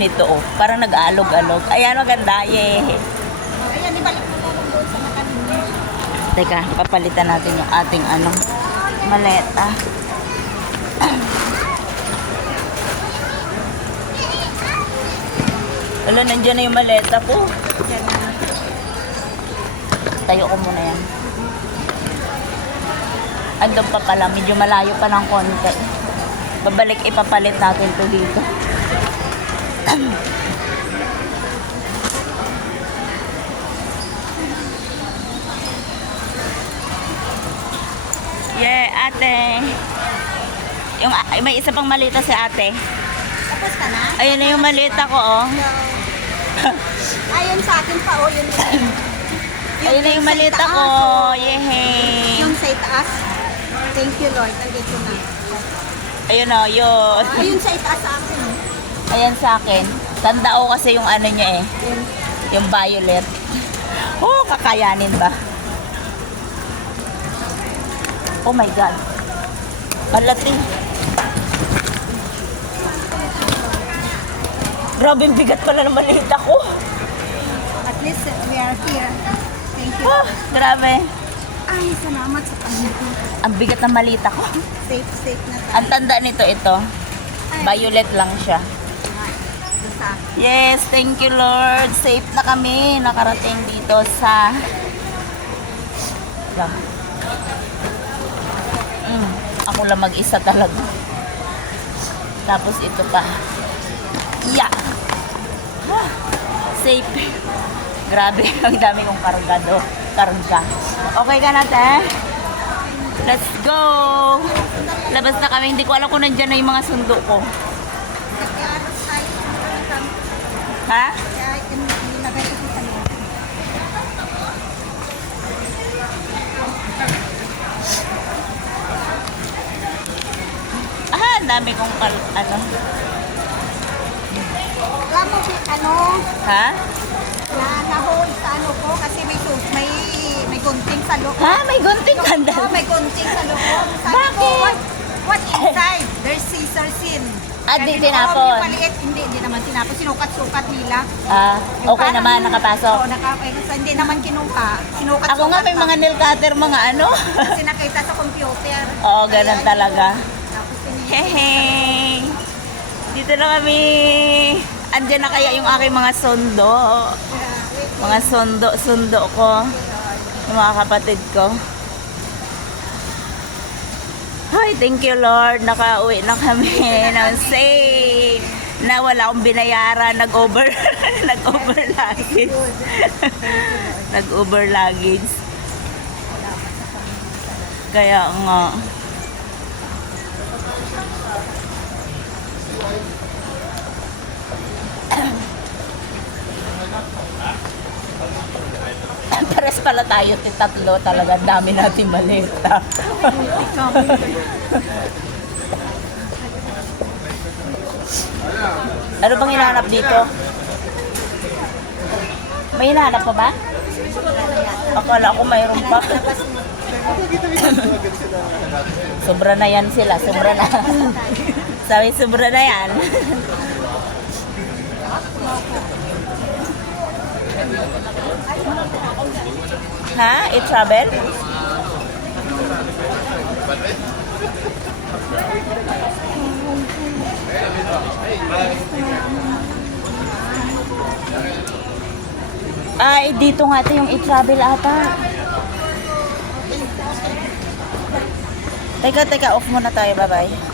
nito, oh. Parang nag-alog-alog. Ayan, maganda. Yay. Ayan, ibalik mo na lang doon sa makanin. Teka, papalitan natin yung ating maleta. Wala, nandiyan na yung maleta ko. Tayo ko muna yan. Andun pa pala, medyo malayo pa ng konti. Babalik, ipapalit natin to dito. Yeah, ate. Yung, may isa pang malita si ate. Tapos ka na? Ayun na yung malita ko, oh. Ayun sa akin pa, oh. Yun. Ayun na yung sa malita itaas, ko. oh. Yehey. Yung sa itaas. Thank you, Lord. Nandito na. Ayun, oh, yun. Ayun sa itaas sa akin. Ayan sa akin. Tanda ko kasi yung ano niya eh. Yun. Yung violet. Oh, kakayanin ba? Oh my God. Malati. Grabe, bigat pala ng malita ko. At least we are here. Thank you. Oh, grabe. Ay, salamat sa Panginoon. Ang bigat ng malita ko. Safe na tayo. Ang tanda nito, ito. Violet lang siya. Sa Yes, thank you Lord. Safe na kami. Nakarating dito sa... ako lang mag-isa talaga. Tapos ito pa. Yeah. Safe. Grabe, ang dami kong kargado. Karga. Okay ka na, te? Let's go! Labas na kami. Hindi ko alam kung nandyan na yung mga sundo ko. Nag-aaral tayo. Ha? Kaya nilagay ko sa loob. Ang dami kong ano. Alam mo, Ha? na-hold sa ano ko kasi may gunting sa loob. Ha? May gunting Oh, kanda. may gunting sa loob. Sabi Bakit? ko, what inside? There's scissors in. Ah, di Sabi ko, tinapon. yung maliit, hindi naman tinapon. Sinukat-sukat nila. Okay parang- naman, nakapasok. Oo, hindi naman kinuha. Sinukat-sukat Ako nga may mga nail cutter, mga ano. Kasi nakita sa computer. Oo, ganun Ayan. talaga. Tapos Hehe. Dito na kami. Andyan na kaya yung aking mga sundo. Mga sundo ko. Yung mga kapatid ko. Hi, thank you Lord. Nakauwi na kami ng safe. Na wala akong binayaran. Nag-over luggage. Nag-over luggage. Kaya nga. Pares pala tayo, tatlo talaga. Dami natin malita. Ano bang hinahanap dito? May hinahanap pa ba? Akala ko mayroon pa. Sobra na yan sila. Sobra na. Sabi, sobra na yan. Ha? I-travel? Ay, dito nga ito yung i-travel ata. Teka, off muna tayo. Bye-bye.